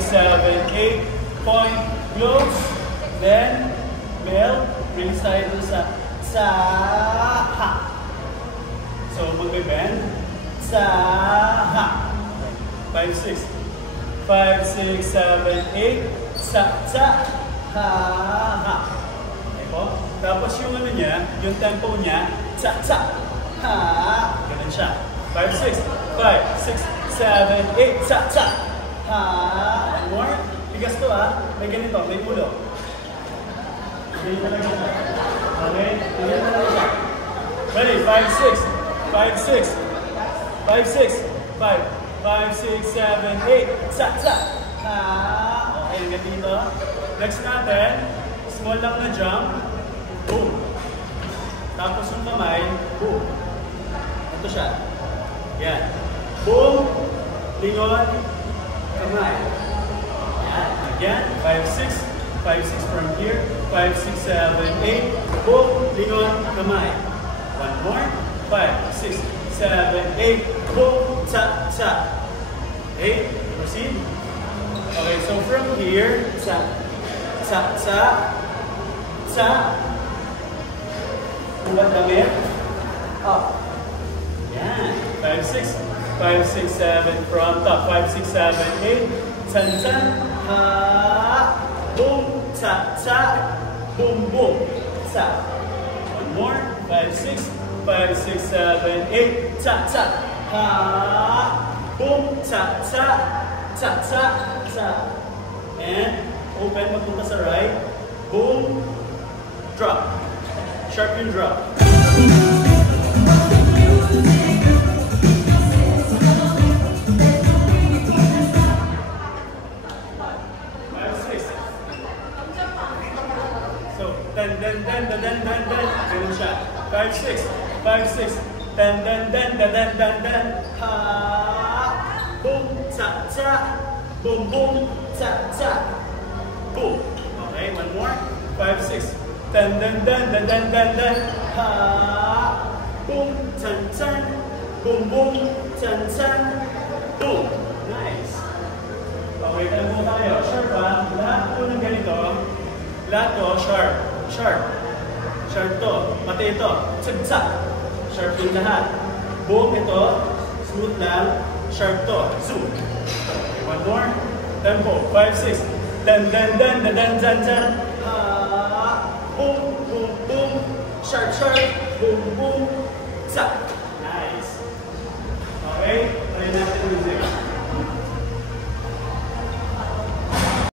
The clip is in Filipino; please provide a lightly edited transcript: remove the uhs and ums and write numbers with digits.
7, 8. Point, close. Then, bell. Bring side sa ha. So, magbe-bend. Sa ha. 5, 6. 5, 6, 7, 8. Sa ha. Okay po? Tapos yung ano niya, yung tempo niya, sa ha. Ganun siya. 5, 6. 5, 6, 7, 8. Sa ha. One more. Bigas to ha. May ganito. May ulo. Ganyan talaga siya. Okay? Ganyan talaga siya. Ready? 5, 6. 5, 6. 5, 6. 5. 5, 6, 7, 8. Sa ha. Okay, hanggang dito. Next natin, small lang na jump. Boom. Tapos yung kamay, boom. Ito siya. Yan. Boom. Lingon. Kamay. Yan. Again. 5, 6. 5, 6 from here. 5, 6, 7, 8. Boom. Lingon. Kamay. One more. 5, 6, 7, 8. Boom. Sa. Okay. Proceed. Okay. So from here, sa. Bubat damit. Up. Yan. 5, 6. 5, 6, 7 from top. 5, 6, 7, 8. San. Ha. Boom. Sa. Boom. Sa. One more. 5, 6. 5, 6, 7, 8. Sa. Ha. Boom. Sa. And open. Magpunta sa right. Boom. Drop. Sharp yung drop. 5, 6. So, then. Ganun siya. 5, 6. 5, 6. Then. Ha. Boom. Sa. Boom. Sa. Boom. Okay, one more. 5, 6. Then. Ha. Boom. Chan. Boom. Chan. Boom. Nice. Okay, tayo mo tayo. Sharp ha? Lahat po ng ganito. Lahat to, sharp. Sharp to. Pati ito. Tsa. Sharp yung lahat. Boom, ito. Smooth lang. Sharp to. Zoom. Okay, one more. Tempo. 5, 6. Then. Ha. Boom. Sharp. Boom. Sa. Nice. Okay.